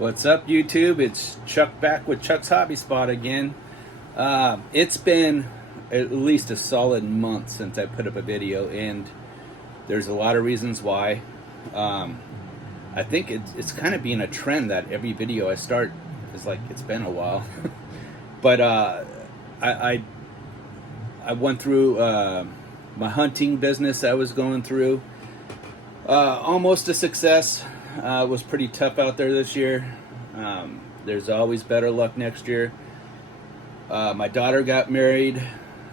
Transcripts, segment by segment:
What's up, YouTube? It's Chuck back with Chuck's Hobby Spot again. It's been at least a solid month since I put up a video, and there's a lot of reasons why. I think it's kind of being a trend that every video I start is like it's been a while. But I went through my hunting business I was going through. Almost a success. It was pretty tough out there this year. There's always better luck next year. My daughter got married,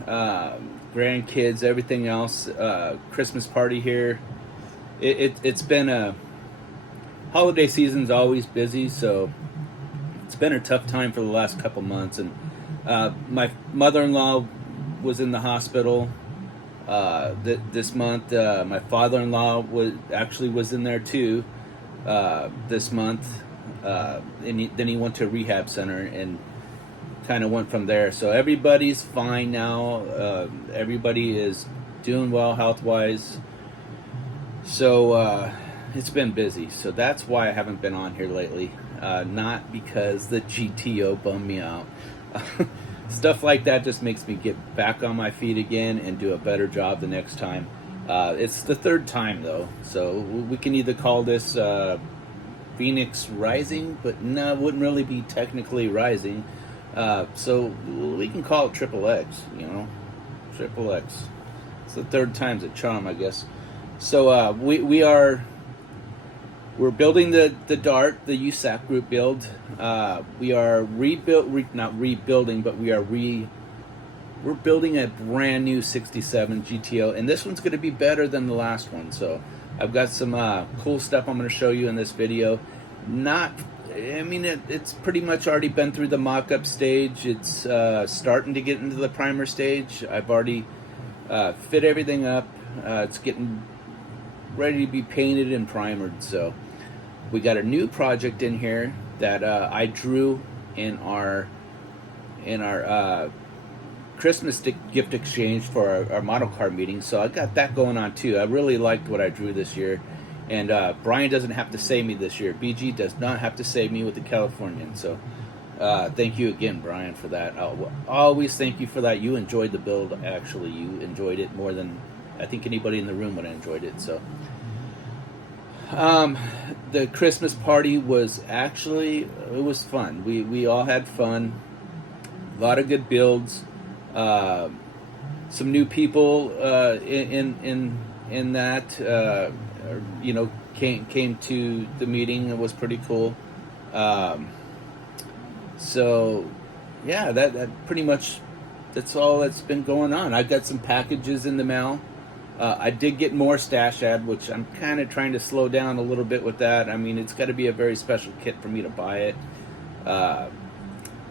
grandkids, everything else. Christmas party here. It's been a holiday season's always busy, so it's been a tough time for the last couple months. And my mother-in-law was in the hospital this month. My father-in-law was in there too. This month, and then he went to a rehab center and kind of went from there. So everybody's fine now. Everybody is doing well health-wise. So it's been busy. So that's why I haven't been on here lately. Not because the GTO bummed me out. Stuff like that just makes me get back on my feet again and do a better job the next time. It's the third time though, so we can either call this Phoenix Rising, but no, it wouldn't really be technically rising. So we can call it Triple X, Triple X. It's the third time's a charm, I guess. So we're building the Dart, the USAP group build. We are not rebuilding, but we're building a brand new 67 GTO, and this one's going to be better than the last one. So I've got some cool stuff I'm going to show you in this video. It's pretty much already been through the mock-up stage. It's starting to get into the primer stage. I've already fit everything up. It's getting ready to be painted and primered. So we got a new project in here that I drew in our Christmas gift exchange for our model car meeting. So I got that going on too. I really liked what I drew this year. And Brian doesn't have to save me this year. BG does not have to save me with the Californian. So thank you again, Brian, for that. I'll always thank you for that. You enjoyed the build. Actually, you enjoyed it more than I think anybody in the room would have enjoyed it. So the Christmas party was it was fun. We all had fun. A lot of good builds. Some new people in that came to the meeting. It was pretty cool. So yeah, that pretty much that's all that's been going on. I got some packages in the mail. I did get more stash ad, which I'm kind of trying to slow down a little bit with that. I mean, it's got to be a very special kit for me to buy it.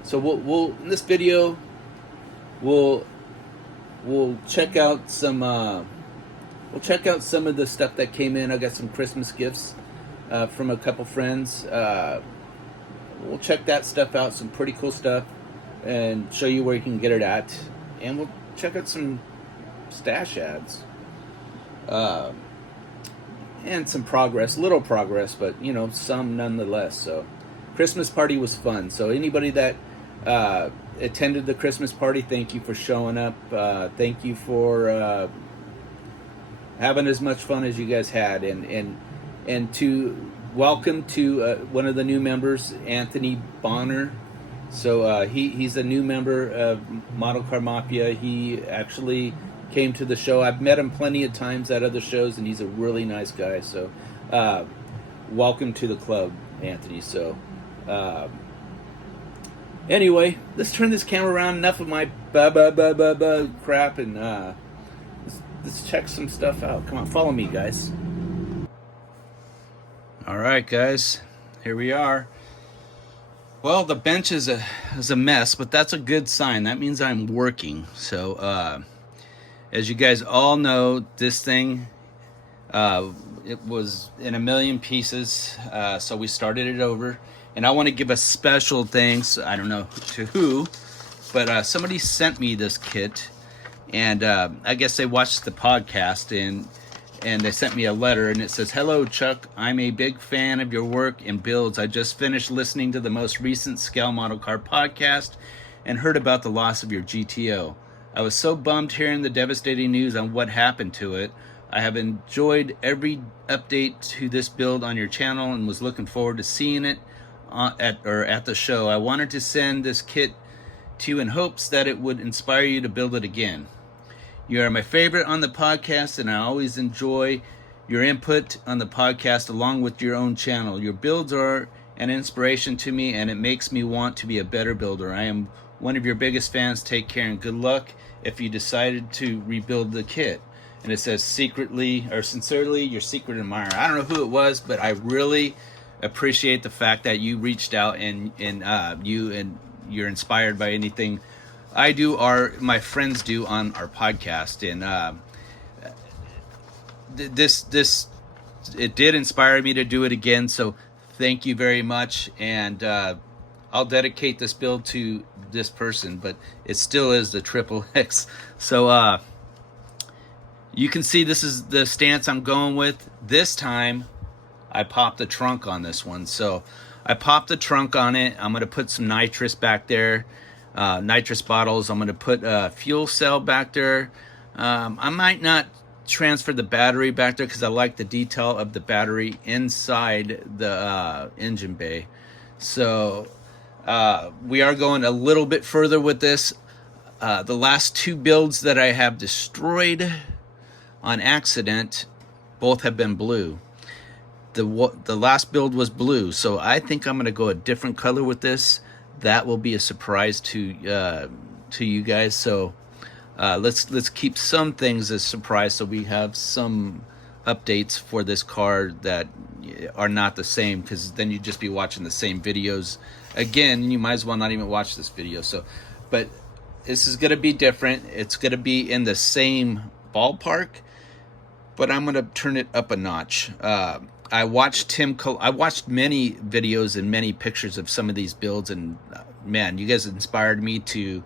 So we'll in this video we'll check out some of the stuff that came in. I got some Christmas gifts from a couple friends. We'll check that stuff out, some pretty cool stuff, and show you where you can get it at. And we'll check out some stash ads. And some little progress, but some nonetheless. So Christmas party was fun. So anybody that attended the Christmas party, thank you for showing up. Thank you for having as much fun as you guys had, and to welcome to one of the new members, Anthony Bonner. So he's a new member of Model Car Mafia. He actually came to the show. I've met him plenty of times at other shows, and he's a really nice guy. So welcome to the club, Anthony. So anyway, let's turn this camera around. Enough of my crap, and let's check some stuff out. Come on, follow me, guys. All right, guys, here we are. Well, the bench is a mess, but that's a good sign. That means I'm working. So as you guys all know, this thing it was in a million pieces. So we started it over. And I want to give a special thanks, I don't know to who, but somebody sent me this kit, and I guess they watched the podcast, and they sent me a letter, and it says, "Hello, Chuck. I'm a big fan of your work and builds. I just finished listening to the most recent Scale Model Car podcast and heard about the loss of your GTO. I was so bummed hearing the devastating news on what happened to it. I have enjoyed every update to this build on your channel and was looking forward to seeing it at the show. I wanted to send this kit to you in hopes that it would inspire you to build it again. You are my favorite on the podcast, and I always enjoy your input on the podcast along with your own channel. Your builds are an inspiration to me, and it makes me want to be a better builder. I am one of your biggest fans. Take care and good luck if you decided to rebuild the kit." And it says, "Secretly or sincerely, your secret admirer." I don't know who it was, but I really appreciate the fact that you reached out and you're inspired by anything I do or my friends do on our podcast. And this it did inspire me to do it again. So thank you very much. And I'll dedicate this build to this person, but it still is the Triple X. So you can see this is the stance I'm going with. This time I popped the trunk on this one. So I popped the trunk on it. I'm going to put some nitrous back there. Nitrous bottles. I'm going to put a fuel cell back there. I might not transfer the battery back there because I like the detail of the battery inside the engine bay. So we are going a little bit further with this. The last two builds that I have destroyed on accident, both have been blue. The last build was blue, so I think I'm going to go a different color with this. That will be a surprise to you guys. So let's keep some things as surprise, so we have some updates for this car that are not the same, because then you'd just be watching the same videos again, and you might as well not even watch this video. So, but this is going to be different. It's going to be in the same ballpark, but I'm going to turn it up a notch. I watched many videos and many pictures of some of these builds, and man, you guys inspired me to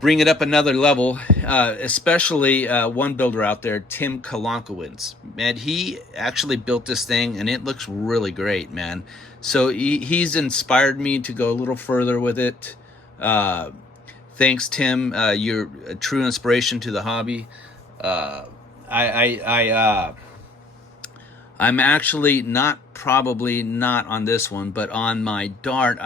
bring it up another level. Especially one builder out there, Tim Kolonkowitz. Man, he actually built this thing, and it looks really great, man. So he's inspired me to go a little further with it. Thanks, Tim. You're a true inspiration to the hobby. I'm actually probably not on this one, but on my Dart,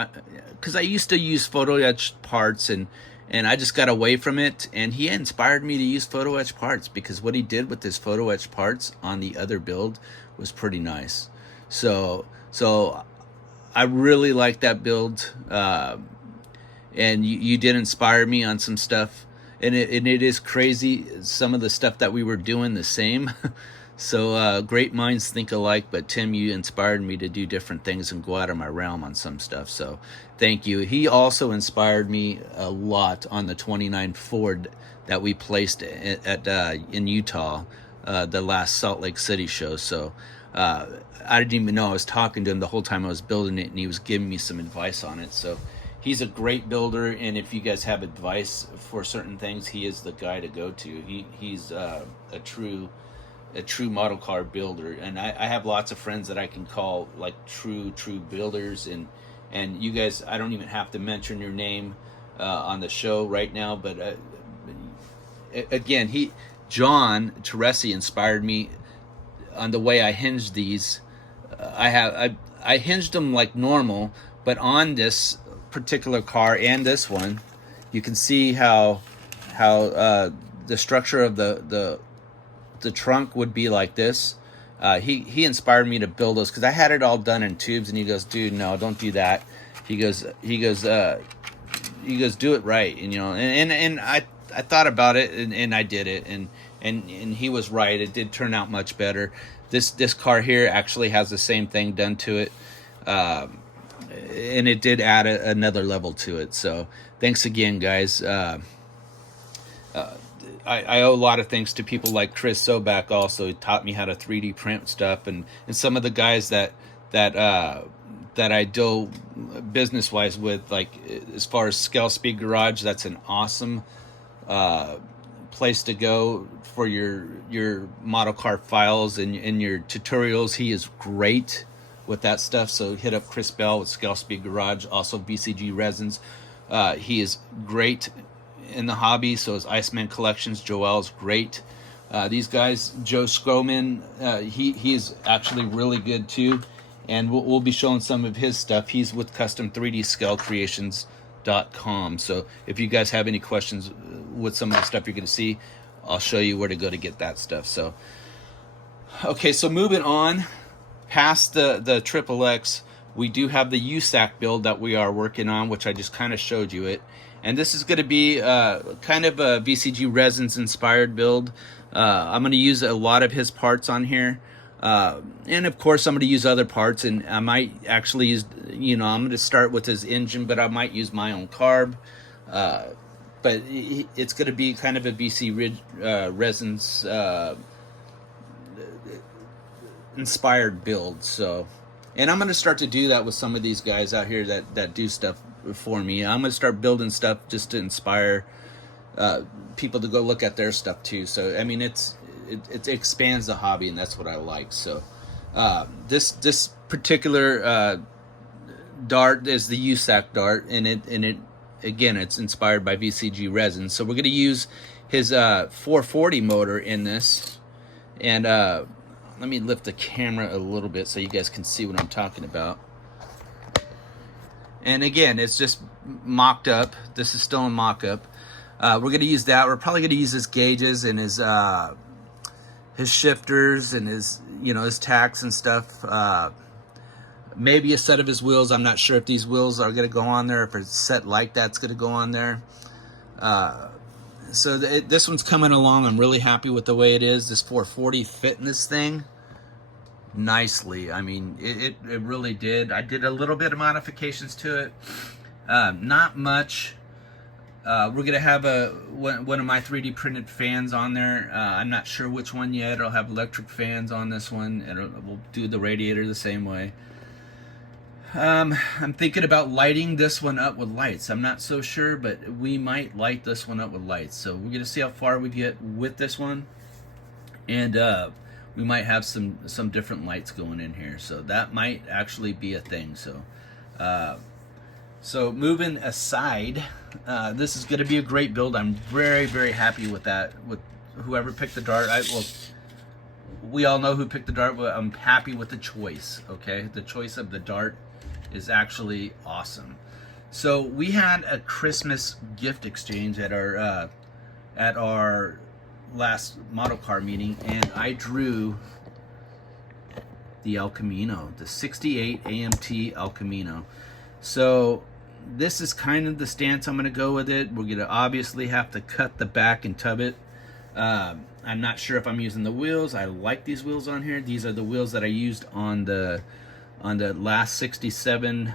because I used to use photo etched parts, and I just got away from it. And he inspired me to use photo etched parts, because what he did with his photo etched parts on the other build was pretty nice. So I really like that build, and you did inspire me on some stuff, and it is crazy some of the stuff that we were doing the same. So great minds think alike, but Tim, you inspired me to do different things and go out of my realm on some stuff. So thank you. He also inspired me a lot on the 29 Ford that we placed in Utah, the last Salt Lake City show. So I didn't even know I was talking to him the whole time I was building it, and he was giving me some advice on it. So he's a great builder, and if you guys have advice for certain things, he is the guy to go to. He's a true model car builder, and I have lots of friends that I can call like true builders, and you guys, I don't even have to mention your name on the show right now, but again, John Teresi inspired me on the way I hinged these. I hinged them like normal, but on this particular car and this one, you can see how the structure of the trunk would be like this. He inspired me to build those, because I had it all done in tubes, and he goes, "Dude, no, don't do that." He goes, "Do it right." And and I thought about it, and I did it, and he was right. It did turn out much better. This car here actually has the same thing done to it, and it did add another level to it. So thanks again, guys. I owe a lot of thanks to people like Chris Sobak. Also, he taught me how to 3D print stuff, and some of the guys that I do business wise with, like as far as Scale Speed Garage. That's an awesome place to go for your model car files and your tutorials. He is great with that stuff. So hit up Chris Bell with Scale Speed Garage, also VCG Resins. He is great in the hobby. So is Iceman Collections. Joel's great. These guys, Joe Scroman, he is actually really good too. And we'll be showing some of his stuff. He's with Custom 3D Scale Creations.com. So if you guys have any questions with some of the stuff you're going to see, I'll show you where to go to get that stuff. So, okay, so moving on past the Triple X, we do have the USAC build that we are working on, which I just kind of showed you it. And this is going to be kind of a VCG Resins inspired build. I'm going to use a lot of his parts on here. And of course I'm going to use other parts, and I might actually use, I'm going to start with his engine, but I might use my own carb. But it's going to be kind of a VC Resins inspired build. So, and I'm going to start to do that with some of these guys out here that do stuff for me. I'm going to start building stuff just to inspire people to go look at their stuff too. So, I mean, it expands the hobby, and that's what I like. So this particular dart is the USAC dart, and it again, it's inspired by VCG resin. So we're going to use his 440 motor in this. And let me lift the camera a little bit so you guys can see what I'm talking about. And again, it's just mocked up. This is still in mock-up. We're going to use that. We're probably going to use his gauges and his shifters and his tacks and stuff. Maybe a set of his wheels. I'm not sure if these wheels are going to go on there, if it's set like that's going to go on there. So this one's coming along. I'm really happy with the way it is. This 440 fit in this thing nicely. I mean, it really did. I did a little bit of modifications to it. Not much. We're going to have one of my 3D printed fans on there. I'm not sure which one yet. I'll have electric fans on this one, and we'll do the radiator the same way. I'm thinking about lighting this one up with lights. I'm not so sure, but we might light this one up with lights. So we're going to see how far we get with this one. And we might have some different lights going in here. So that might actually be a thing. So moving aside, this is going to be a great build. I'm very, very happy with that. With whoever picked the dart, we all know who picked the dart, but I'm happy with the choice. Okay, the choice of the dart is actually awesome. So we had a Christmas gift exchange at our last model car meeting, and I drew the El Camino, the 68 AMT El Camino. So this is kind of the stance I'm going to go with it. We're going to obviously have to cut the back and tub it. I'm not sure if I'm using the wheels. I like these wheels on here. These are the wheels that I used on the last 67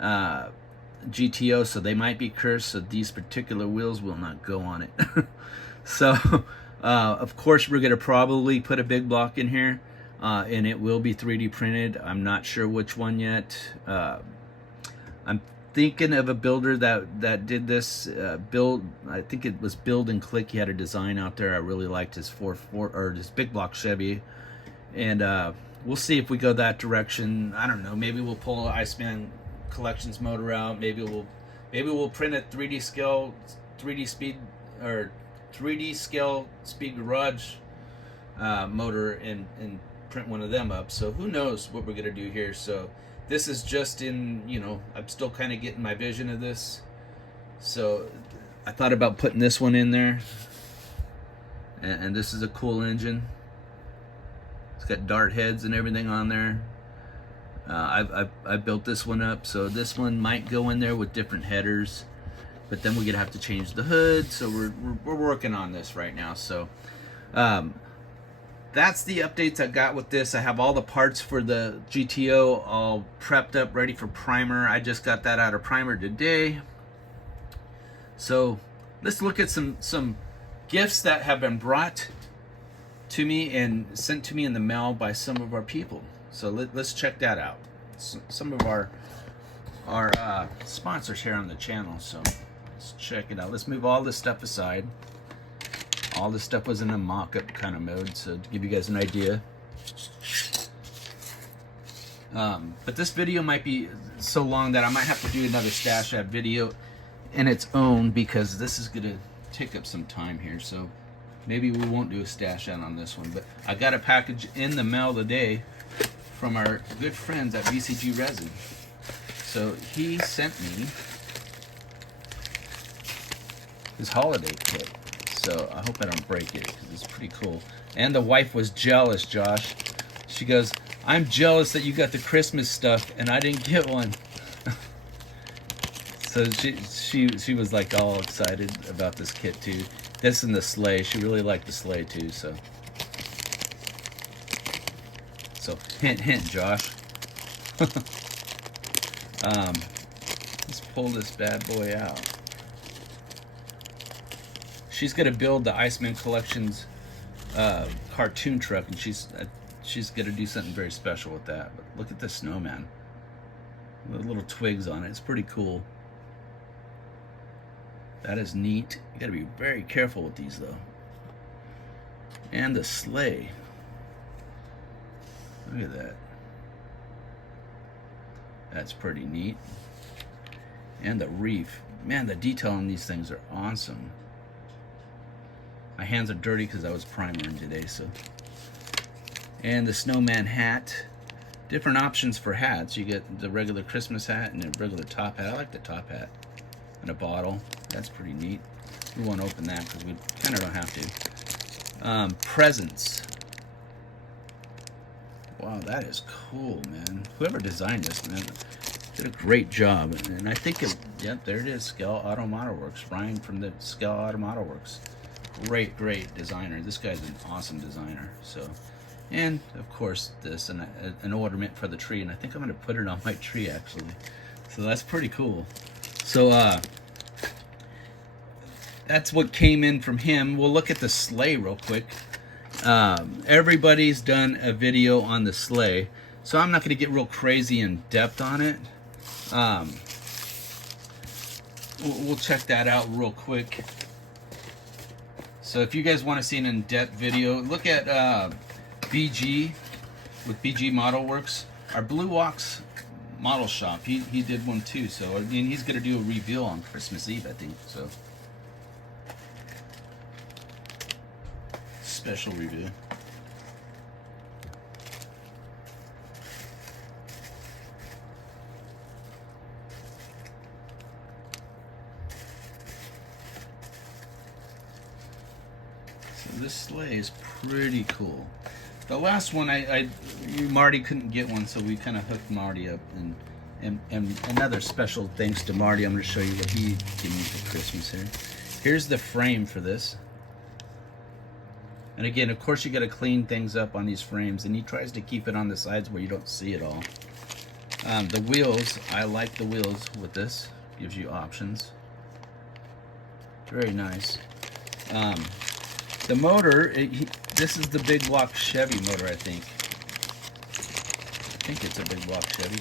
GTO, so they might be cursed, so these particular wheels will not go on it. So of course we're going to probably put a big block in here, and it will be 3D printed. I'm not sure which one yet. I'm thinking of a builder that did this build. I think it was Build and Click. He had a design out there. I really liked his his big block Chevy, and we'll see if we go that direction. I don't know. Maybe we'll pull an Iceman Collections motor out. Maybe we'll print a 3D scale Speed Garage motor and print one of them up. So who knows what we're gonna do here. So this is just in, I'm still kind of getting my vision of this. So I thought about putting this one in there. And this is a cool engine. It's got dart heads and everything on there. I built this one up, so this one might go in there with different headers. But then we're gonna have to change the hood. So we're working on this right now. So that's the updates I got with this. I have all the parts for the GTO all prepped up, ready for primer. I just got that out of primer today. So let's look at some gifts that have been brought to me and sent to me in the mail by some of our people. So let's check that out. Some of our sponsors here on the channel. So let's check it out. Let's move all this stuff aside. All this stuff was in a mock-up kind of mode, so to give you guys an idea. But this video might be so long that I might have to do another Stash App video in its own, because this is going to take up some time here. So maybe we won't do a Stash App on this one. But I got a package in the mail today from our good friends at VCG Resin. So he sent me his holiday kit. So I hope I don't break it, because it's pretty cool. And the wife was jealous, Josh. She goes, "I'm jealous that you got the Christmas stuff and I didn't get one." So she was like all excited about this kit too. This and the sleigh. She really liked the sleigh too. So hint, hint, Josh. Let's pull this bad boy out. She's gonna build the Iceman Collection's cartoon truck, and she's gonna do something very special with that. But look at this snowman, the little twigs on it. It's pretty cool. That is neat. You gotta be very careful with these though. And the sleigh. Look at that. That's pretty neat. And the reef. Man, the detail on these things are awesome. My hands are dirty because I was primering today, so. And the snowman hat. Different options for hats. You get the regular Christmas hat and a regular top hat. I like the top hat. And a bottle. That's pretty neat. We won't open that because we kind of don't have to. Presents. Wow, that is cool, man. Whoever designed this, man, did a great job. And I think yep, there it is. Skell Automotive Works. Ryan from the Skell Automotive Works. Great designer. This guy's an awesome designer. So, and of course this, and an ornament for the tree, and I think I'm gonna put it on my tree actually. So that's pretty cool. So that's what came in from him. We'll look at the sleigh real quick. Everybody's done a video on the sleigh, so I'm not gonna get real crazy in depth on it. We'll check that out real quick. So if you guys want to see an in-depth video, look at BG with BG Model Works. Our Blue Walks model shop. He did one too. So I mean, he's gonna do a reveal on Christmas Eve, I think. So special review. This sleigh is pretty cool. The last one, Marty couldn't get one, so we kind of hooked Marty up. And another special thanks to Marty. I'm going to show you what he gave me for Christmas here. Here's the frame for this. And again, of course, you got to clean things up on these frames. And he tries to keep it on the sides where you don't see it all. The wheels, I like the wheels with this. Gives you options. Very nice. The motor, this is the big block Chevy motor, I think. I think it's a big block Chevy.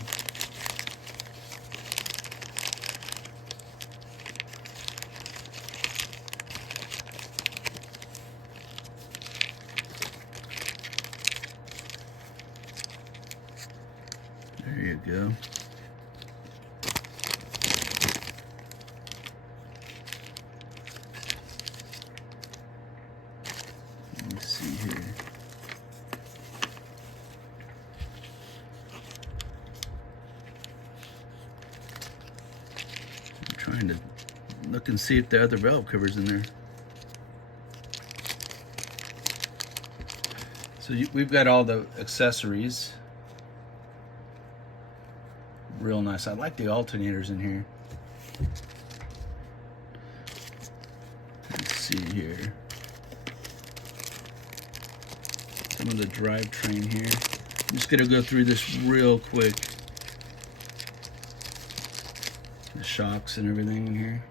There you go. Let's see here. I'm trying to look and see if there are other valve covers in there. So we've got all the accessories. Real nice. I like the alternators in here. Let's see here. Some of the drivetrain here. I'm just gonna go through this real quick. The shocks and everything in here.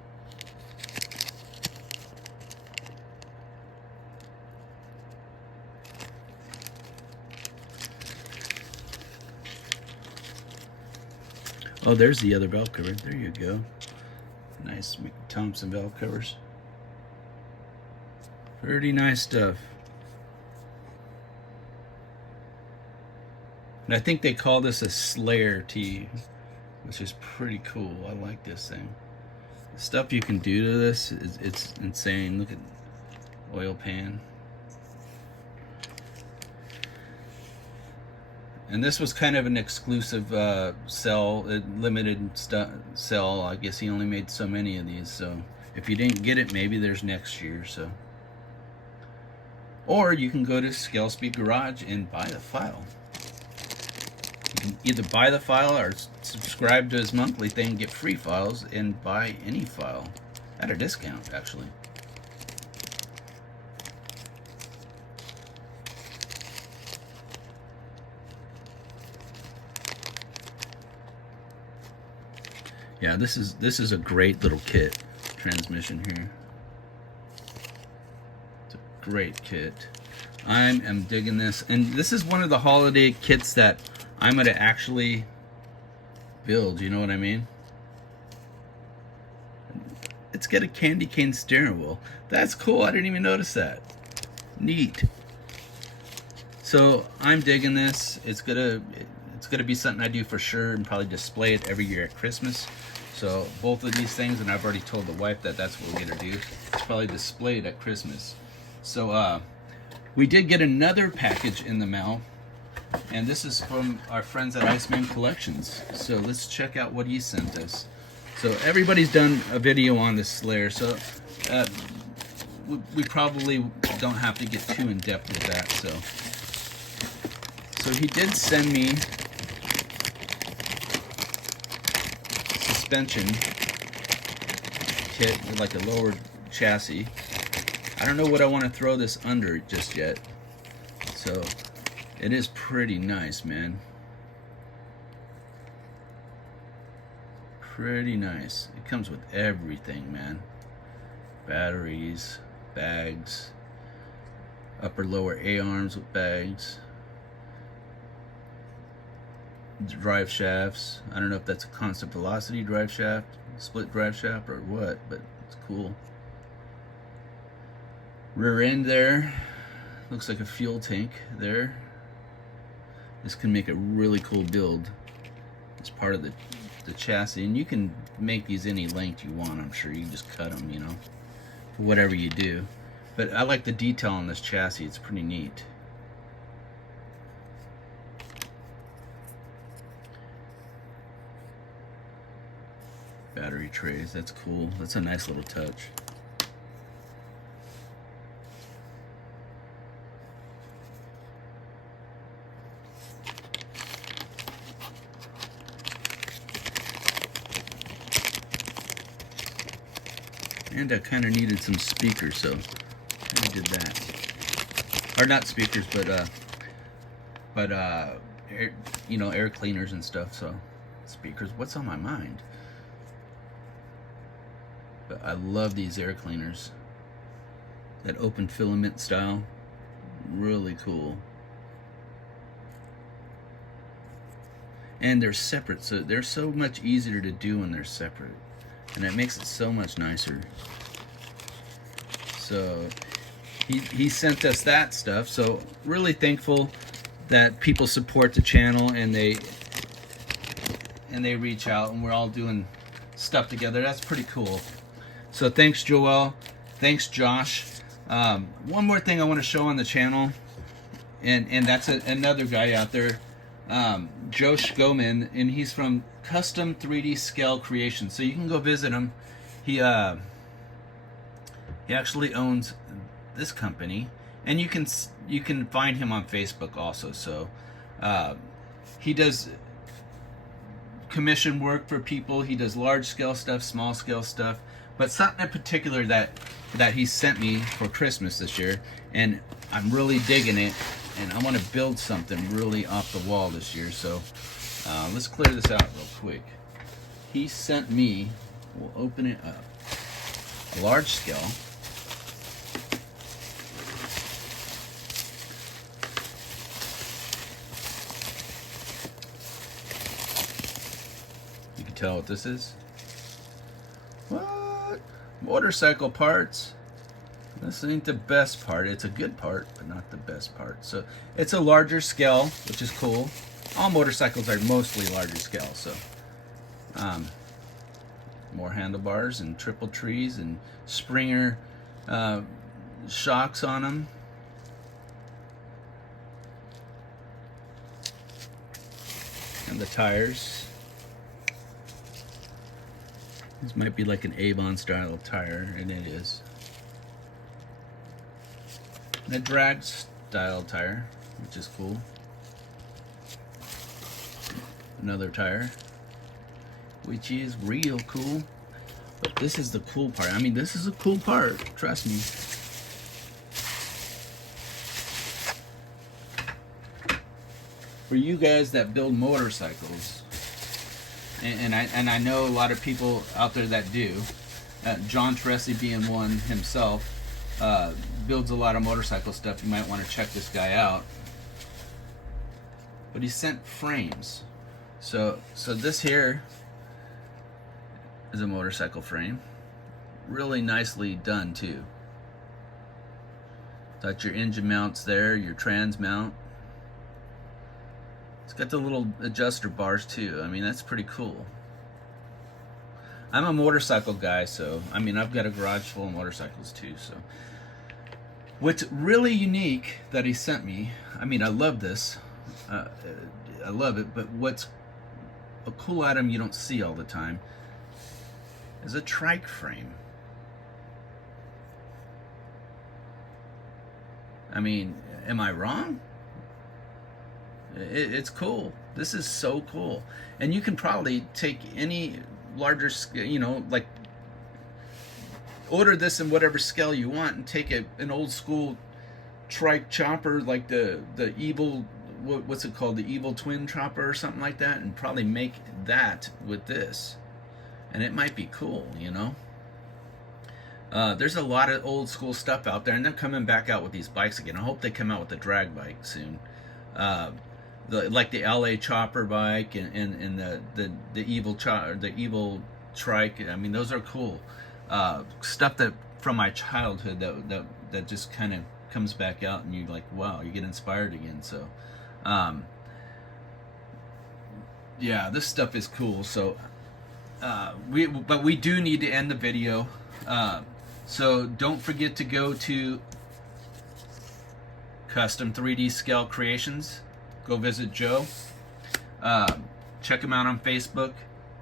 Oh, there's the other valve cover. There you go. Nice Thompson valve covers. Pretty nice stuff. And I think they call this a Slayer tee, which is pretty cool. I like this thing. The stuff you can do to this is it's insane. Look at oil pan. And this was kind of an exclusive sell, limited sell. I guess he only made so many of these. So if you didn't get it, maybe there's next year. So, or you can go to Scale Speed Garage and buy the file. You can either buy the file or subscribe to his monthly thing, get free files, and buy any file at a discount, actually. Yeah, this is a great little kit. Transmission here. It's a great kit. I am digging this, and this is one of the holiday kits that I'm gonna actually build. You know what I mean? It's got a candy cane steering wheel. That's cool. I didn't even notice that. Neat. So I'm digging this. It's gonna be something I do for sure, and probably display it every year at Christmas. So both of these things, and I've already told the wife that that's what we're gonna do. It's probably displayed at Christmas. So we did get another package in the mail, and this is from our friends at Iceman Collections. So let's check out what he sent us. So everybody's done a video on this Slayer, so we probably don't have to get too in depth with that. So he did send me suspension kit with like a lowered chassis. I don't know what I want to throw this under just yet. So it is pretty nice, man. Pretty nice. It comes with everything, man. Batteries, bags, upper lower A-arms with bags, drive shafts. I don't know if that's a constant velocity drive shaft, split drive shaft, or what, but it's cool. Rear end there. Looks like a fuel tank there. This can make a really cool build. It's part of the chassis, and you can make these any length you want. I'm sure you can just cut them, you know, for whatever you do. But I like the detail on this chassis. It's pretty neat. Battery trays, that's cool. That's a nice little touch. And I kind of needed some speakers, so I did that. Or not speakers, but air, you know, air cleaners and stuff. So speakers. What's on my mind? But I love these air cleaners. That open filament style, really cool. And they're separate, so they're so much easier to do when they're separate. And it makes it so much nicer. So he sent us that stuff. So really thankful that people support the channel and they reach out and we're all doing stuff together. That's pretty cool. So thanks, Joel. Thanks, Josh. One more thing I want to show on the channel, and that's another guy out there, Josh Goman, and he's from Custom 3D Scale Creation. So you can go visit him. He actually owns this company, and you can find him on Facebook also. So he does commission work for people. He does large scale stuff, small scale stuff, but something in particular that he sent me for Christmas this year, and I'm really digging it, and I want to build something really off the wall this year. So let's clear this out real quick. He sent me, we'll open it up, a large scale. You can tell what this is. What? Motorcycle parts. This ain't the best part. It's a good part, but not the best part. So it's a larger scale, which is cool. All motorcycles are mostly larger scale, so more handlebars and triple trees and Springer shocks on them. And the tires. This might be like an Avon style tire, and it is. And a drag style tire, which is cool. Another tire, which is real cool. But this is the cool part. I mean, this is a cool part, trust me. For you guys that build motorcycles, and I know a lot of people out there that do, John Teresi being one himself, builds a lot of motorcycle stuff. You might want to check this guy out. But he sent frames. So this here is a motorcycle frame. Really nicely done too. Got your engine mounts there, your trans mount. It's got the little adjuster bars too. I mean, that's pretty cool. I'm a motorcycle guy, so I mean, I've got a garage full of motorcycles too. So what's really unique that he sent me, I mean, I love this. I love it, but what's a cool item you don't see all the time is a trike frame. I mean, am I wrong? It's cool. This is so cool. And you can probably take any larger, you know, like order this in whatever scale you want and take an old school trike chopper like the evil, what's it called, the evil twin chopper or something like that, and probably make that with this. And it might be cool, you know. There's a lot of old school stuff out there, and they're coming back out with these bikes again. I hope they come out with a drag bike soon. Like the LA chopper bike and the evil trike. I mean, those are cool stuff that from my childhood that just kind of comes back out, and you're like, wow, you get inspired again. So yeah, this stuff is cool. So we do need to end the video. So don't forget to go to Custom 3D Scale Creations. Go visit Joe. Check him out on Facebook.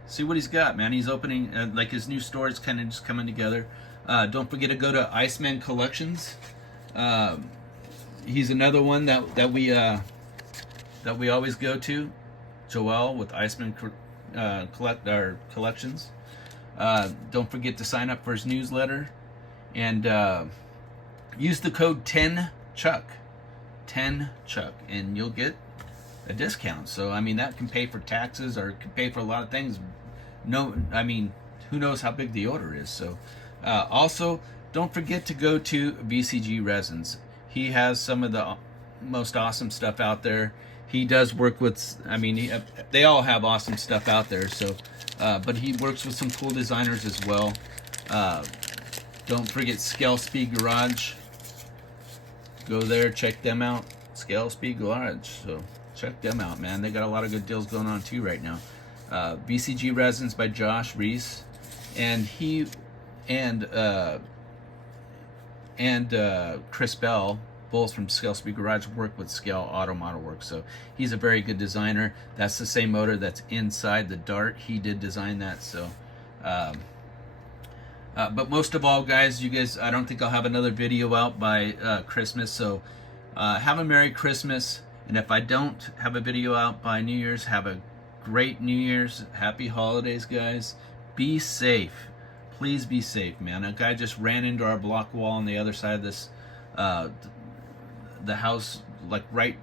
See what he's got, man. He's opening, like his new store is kind of just coming together. Don't forget to go to Iceman Collections. He's another one that we always go to. Joel with Iceman Collections. Don't forget to sign up for his newsletter, and use the code 10CHUCK, 10CHUCK, and you'll get a discount. So I mean, that can pay for taxes or can pay for a lot of things. No, I mean, who knows how big the order is. So also, don't forget to go to VCG Resins. He has some of the most awesome stuff out there. He does work with, I mean, they all have awesome stuff out there. So, but he works with some cool designers as well. Don't forget Scale Speed Garage. Go there, check them out. Scale Speed Garage. So check them out, man. They got a lot of good deals going on too right now. VCG Resins by Josh Reese, and Chris Bell, both from Scale Speed Garage, work with Scale Auto Model Works. So he's a very good designer. That's the same motor that's inside the Dart. He did design that. So but most of all, guys, I don't think I'll have another video out by Christmas. So have a Merry Christmas. And if I don't have a video out by New Year's, have a great New Year's. Happy holidays, guys. Be safe. Please be safe, man. A guy just ran into our block wall on the other side of this, the house, like right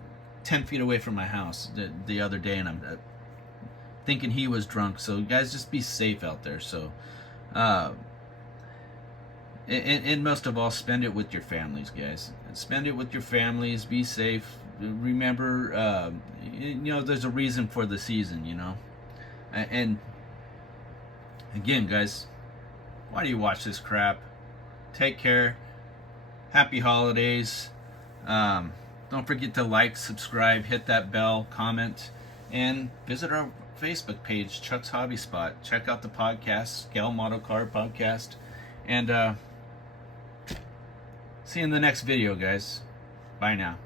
10 feet away from my house the other day, and I'm thinking he was drunk. So guys, just be safe out there. So and most of all, spend it with your families, guys. Spend it with your families. Be safe. Remember, you know, there's a reason for the season, you know. And again, guys, why do you watch this crap? Take care. happy holidays. Don't forget to like, subscribe, hit that bell, comment, and visit our Facebook page, Chuck's Hobby Spot. Check out the podcast, Scale Model Car Podcast. And see you in the next video, guys. Bye now.